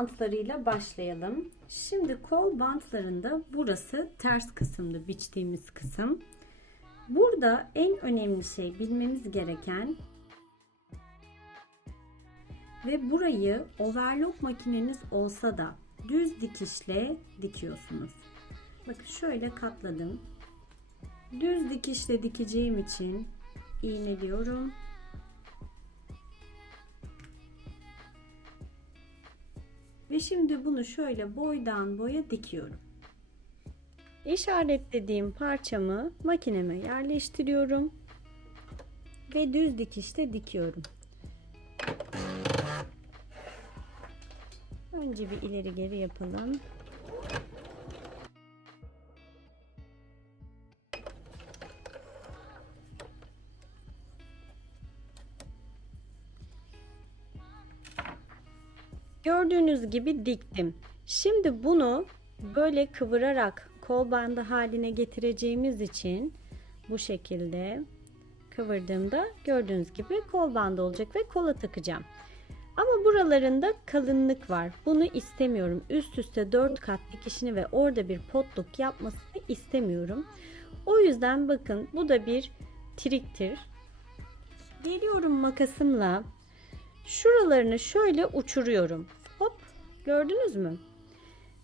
bantlarıyla başlayalım. Şimdi kol bantlarında burası ters kısımdı biçtiğimiz kısım. Burada en önemli şey bilmemiz gereken ve burayı overlock makineniz olsa da düz dikişle dikiyorsunuz. Bakın şöyle katladım. Düz dikişle dikeceğim için iğneliyorum. Şimdi bunu şöyle boydan boya dikiyorum. İşaretlediğim parçamı makineme yerleştiriyorum ve düz dikişte dikiyorum. Önce bir ileri geri yapalım. Gördüğünüz gibi diktim. Şimdi bunu böyle kıvırarak kol bandı haline getireceğimiz için bu şekilde kıvırdığımda gördüğünüz gibi kol bandı olacak ve kola takacağım. Ama buralarında kalınlık var. Bunu istemiyorum. Üst üste 4 kat dikişini ve orada bir potluk yapmasını istemiyorum. O yüzden bakın bu da bir triktir. Geliyorum makasımla şuralarını şöyle uçuruyorum. Gördünüz mü?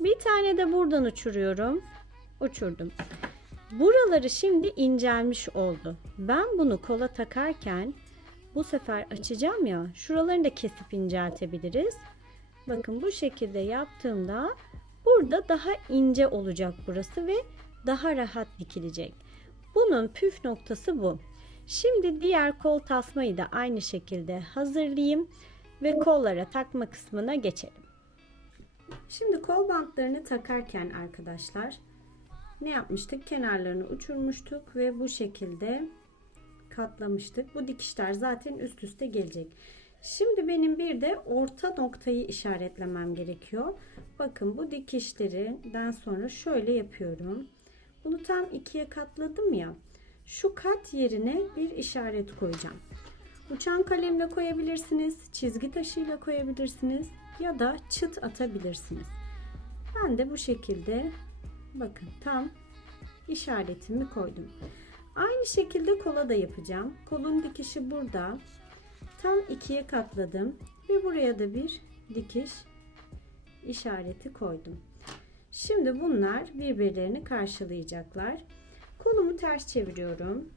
Bir tane de buradan uçuruyorum. Uçurdum. Buraları şimdi incelmiş oldu. Ben bunu kola takarken bu sefer açacağım ya şuralarını da kesip inceltebiliriz. Bakın bu şekilde yaptığımda burada daha ince olacak burası ve daha rahat dikilecek. Bunun püf noktası bu. Şimdi diğer kol tasmayı da aynı şekilde hazırlayayım ve kollara takma kısmına geçelim. Şimdi kol bantlarını takarken arkadaşlar ne yapmıştık? Kenarlarını uçurmuştuk ve bu şekilde katlamıştık. Bu dikişler zaten üst üste gelecek. Şimdi benim bir de orta noktayı işaretlemem gerekiyor. Bakın bu dikişlerden sonra şöyle yapıyorum. Bunu tam ikiye katladım ya. Şu kat yerine bir işaret koyacağım. Uçan kalemle koyabilirsiniz, çizgi taşıyla koyabilirsiniz ya da çıt atabilirsiniz. Ben de bu şekilde bakın tam işaretimi koydum. Aynı şekilde kola da yapacağım. Kolun dikişi burada. Tam ikiye katladım ve buraya da bir dikiş işareti koydum. Şimdi bunlar birbirlerini karşılayacaklar. Kolumu ters çeviriyorum.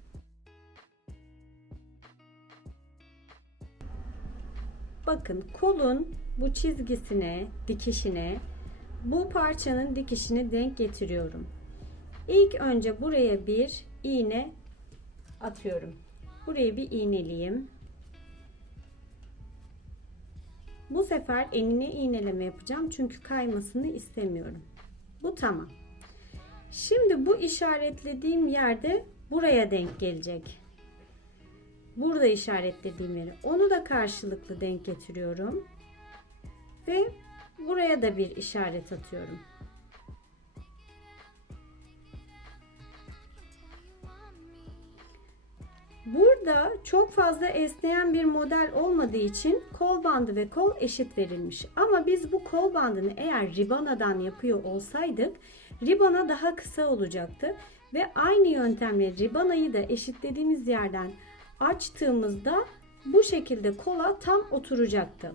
Bakın kolun bu çizgisine, dikişine bu parçanın dikişini denk getiriyorum. İlk önce buraya bir iğne atıyorum. Buraya bir iğneleyeyim. Bu sefer enine iğneleme yapacağım çünkü kaymasını istemiyorum. Bu tamam. Şimdi bu işaretlediğim yerde buraya denk gelecek. Burada işaretlediğim yeri. Onu da karşılıklı denk getiriyorum. Ve buraya da bir işaret atıyorum. Burada çok fazla esneyen bir model olmadığı için kol bandı ve kol eşit verilmiş. Ama biz bu kol bandını eğer ribanadan yapıyor olsaydık ribana daha kısa olacaktı. Ve aynı yöntemle ribanayı da eşitlediğimiz yerden açtığımızda bu şekilde kola tam oturacaktı.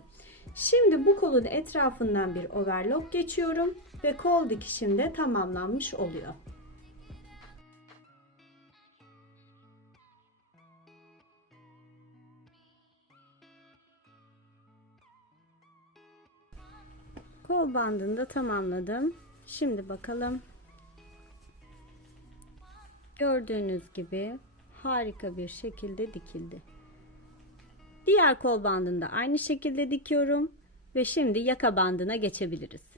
Şimdi bu kolun etrafından bir overlock geçiyorum ve kol dikişim de tamamlanmış oluyor. Kol bandını da tamamladım. Şimdi bakalım. Gördüğünüz gibi harika bir şekilde dikildi. Diğer kol bandını da aynı şekilde dikiyorum ve şimdi yaka bandına geçebiliriz.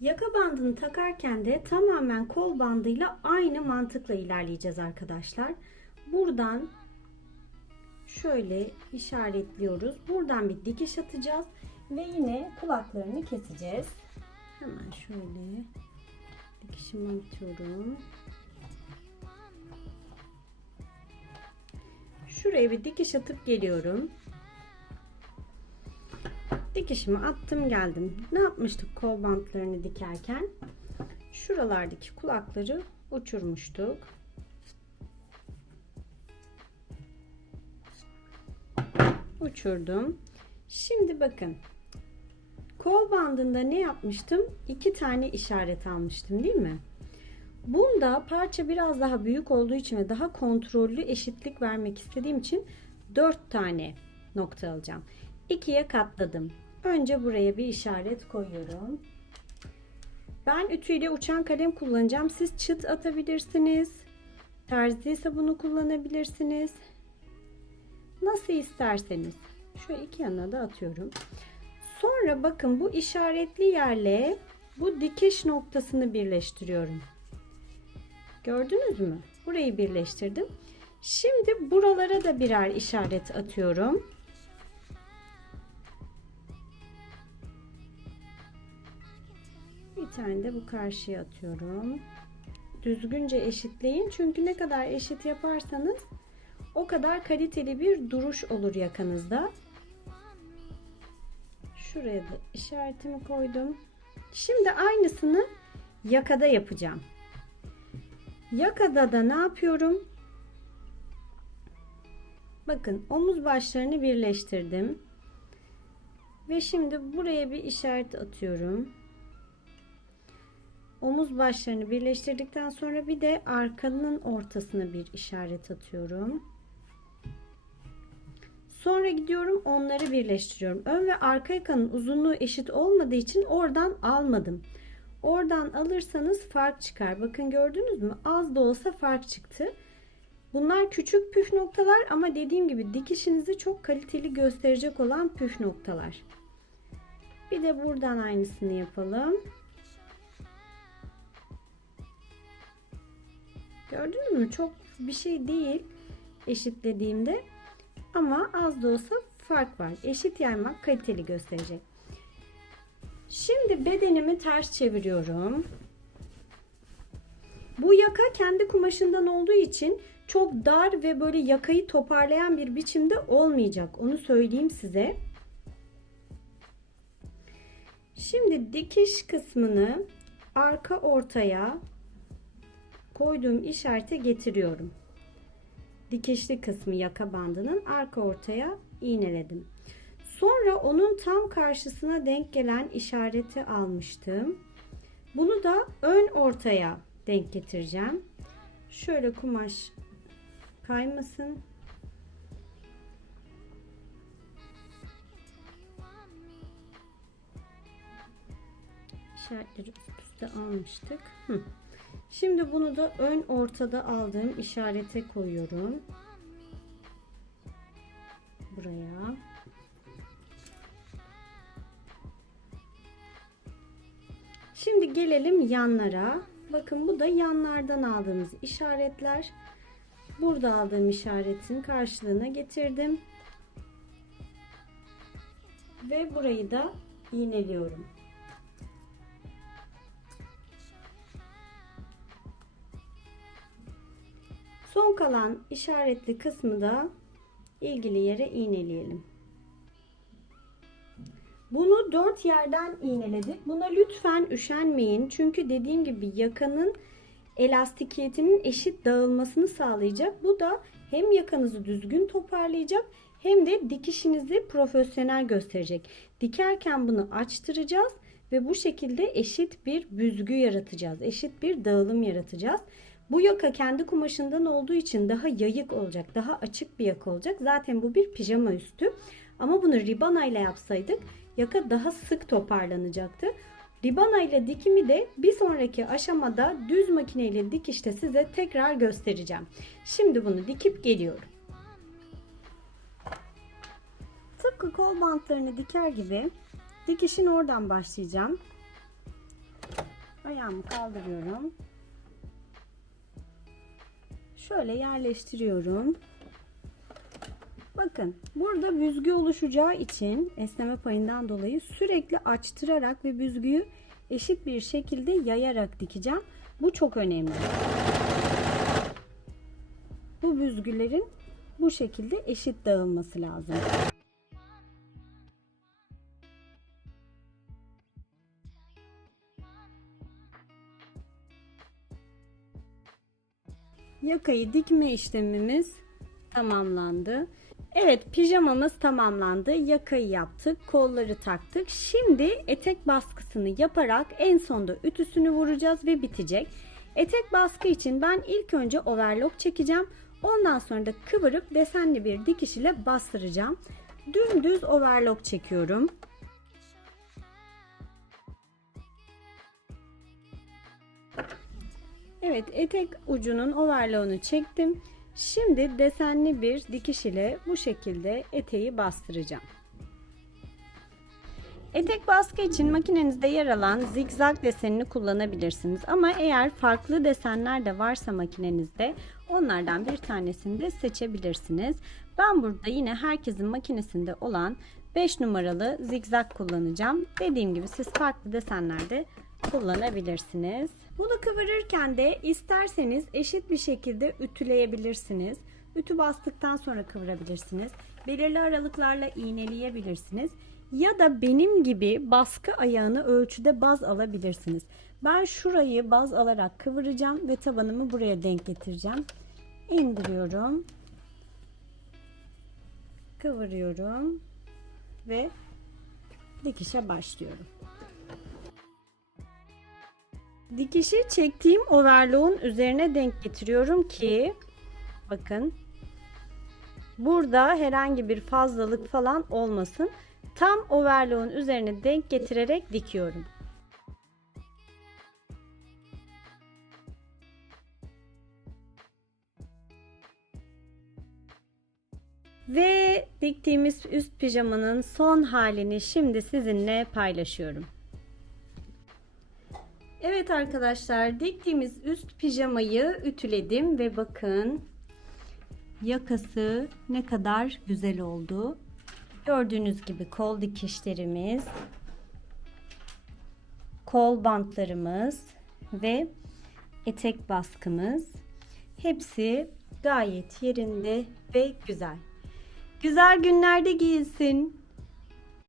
Yaka bandını takarken de tamamen kol bandıyla aynı mantıkla ilerleyeceğiz arkadaşlar. Buradan şöyle işaretliyoruz. Buradan bir dikiş atacağız ve yine kulaklarını keseceğiz. Hemen şöyle dikişimi atıyorum. Şuraya bir dikiş atıp geliyorum. Dikişimi attım geldim. Ne yapmıştık kol bantlarını dikerken? Şuralardaki kulakları uçurmuştuk. Uçurdum. Şimdi bakın. Kol bandında ne yapmıştım? İki tane işaret almıştım değil mi? Bunda parça biraz daha büyük olduğu için ve daha kontrollü eşitlik vermek istediğim için 4 tane nokta alacağım. İkiye katladım. Önce buraya bir işaret koyuyorum. Ben ütüyle uçan kalem kullanacağım. Siz çıt atabilirsiniz. Terzi ise bunu kullanabilirsiniz. Nasıl isterseniz. Şu iki yana da atıyorum. Sonra bakın bu işaretli yerle bu dikiş noktasını birleştiriyorum. Gördünüz mü? Burayı birleştirdim. Şimdi buralara da birer işaret atıyorum. Bir tane de bu karşıya atıyorum. Düzgünce eşitleyin. Çünkü ne kadar eşit yaparsanız o kadar kaliteli bir duruş olur yakanızda. Şuraya da işaretimi koydum. Şimdi aynısını yakada yapacağım. Yakada da ne yapıyorum? Bakın omuz başlarını birleştirdim. Ve şimdi buraya bir işaret atıyorum. Omuz başlarını birleştirdikten sonra bir de arkanın ortasına bir işaret atıyorum. Sonra gidiyorum onları birleştiriyorum. Ön ve arka yakanın uzunluğu eşit olmadığı için oradan almadım. Oradan alırsanız fark çıkar. Bakın gördünüz mü? Az da olsa fark çıktı. Bunlar küçük püf noktalar ama dediğim gibi dikişinizi çok kaliteli gösterecek olan püf noktalar. Bir de buradan aynısını yapalım. Gördünüz mü? Çok bir şey değil eşitlediğimde. Ama az da olsa fark var. Eşit yaymak kaliteli gösterecek. Şimdi bedenimi ters çeviriyorum. Bu yaka kendi kumaşından olduğu için çok dar ve böyle yakayı toparlayan bir biçimde olmayacak. Onu söyleyeyim size. Şimdi dikiş kısmını arka ortaya koyduğum işarete getiriyorum. Dikişli kısmı yaka bandının arka ortaya iğneledim. Sonra onun tam karşısına denk gelen işareti almıştım. Bunu da ön ortaya denk getireceğim. Şöyle kumaş kaymasın. İşaretleri üst üste almıştık. Şimdi bunu da ön ortada aldığım işarete koyuyorum. Buraya. Şimdi gelelim yanlara. Bakın bu da yanlardan aldığımız işaretler. Burada aldığım işaretin karşılığına getirdim. Ve burayı da iğneliyorum. Son kalan işaretli kısmı da ilgili yere iğneleyelim. Bunu dört yerden iğneledik. Buna lütfen üşenmeyin. Çünkü dediğim gibi yakanın elastikiyetinin eşit dağılmasını sağlayacak. Bu da hem yakanızı düzgün toparlayacak hem de dikişinizi profesyonel gösterecek. Dikerken bunu açtıracağız ve bu şekilde eşit bir büzgü yaratacağız. Eşit bir dağılım yaratacağız. Bu yaka kendi kumaşından olduğu için daha yayık olacak, daha açık bir yaka olacak. Zaten bu bir pijama üstü. Ama bunu ribana ile yapsaydık yaka daha sık toparlanacaktı. Ribana ile dikimi de bir sonraki aşamada düz makine ile dikişte size tekrar göstereceğim. Şimdi bunu dikip geliyorum. Tıpkı kol bantlarını diker gibi dikişin oradan başlayacağım. Ayağımı kaldırıyorum. Şöyle yerleştiriyorum. Bakın burada büzgü oluşacağı için esneme payından dolayı sürekli açtırarak ve büzgüyü eşit bir şekilde yayarak dikeceğim. Bu çok önemli. Bu büzgülerin bu şekilde eşit dağılması lazım. Yakayı dikme işlemimiz tamamlandı. Evet pijamamız tamamlandı. Yakayı yaptık, kolları taktık. Şimdi etek baskısını yaparak en sonda ütüsünü vuracağız ve bitecek. Etek baskı için ben ilk önce overlock çekeceğim. Ondan sonra da kıvırıp desenli bir dikiş ile bastıracağım. Dümdüz overlock çekiyorum. Evet etek ucunun overlock'unu çektim. Şimdi desenli bir dikiş ile bu şekilde eteği bastıracağım. Etek baskı için makinenizde yer alan zigzag desenini kullanabilirsiniz. Ama eğer farklı desenler de varsa makinenizde onlardan bir tanesini de seçebilirsiniz. Ben burada yine herkesin makinesinde olan 5 numaralı zigzag kullanacağım. Dediğim gibi siz farklı desenlerde kullanabilirsiniz. Bunu kıvırırken de isterseniz eşit bir şekilde ütüleyebilirsiniz. Ütü bastıktan sonra kıvırabilirsiniz. Belirli aralıklarla iğneleyebilirsiniz. Ya da benim gibi baskı ayağını ölçüde baz alabilirsiniz. Ben şurayı baz alarak kıvıracağım ve tabanımı buraya denk getireceğim. İndiriyorum. Kıvırıyorum ve dikişe başlıyorum. Dikişi çektiğim overlock'un üzerine denk getiriyorum ki bakın burada herhangi bir fazlalık falan olmasın. Tam overlock'un üzerine denk getirerek dikiyorum. Ve diktiğimiz üst pijamanın son halini şimdi sizinle paylaşıyorum. Evet arkadaşlar diktiğimiz üst pijamayı ütüledim ve bakın yakası ne kadar güzel oldu. Gördüğünüz gibi kol dikişlerimiz, kol bantlarımız ve etek baskımız hepsi gayet yerinde ve güzel. Güzel günlerde giyilsin.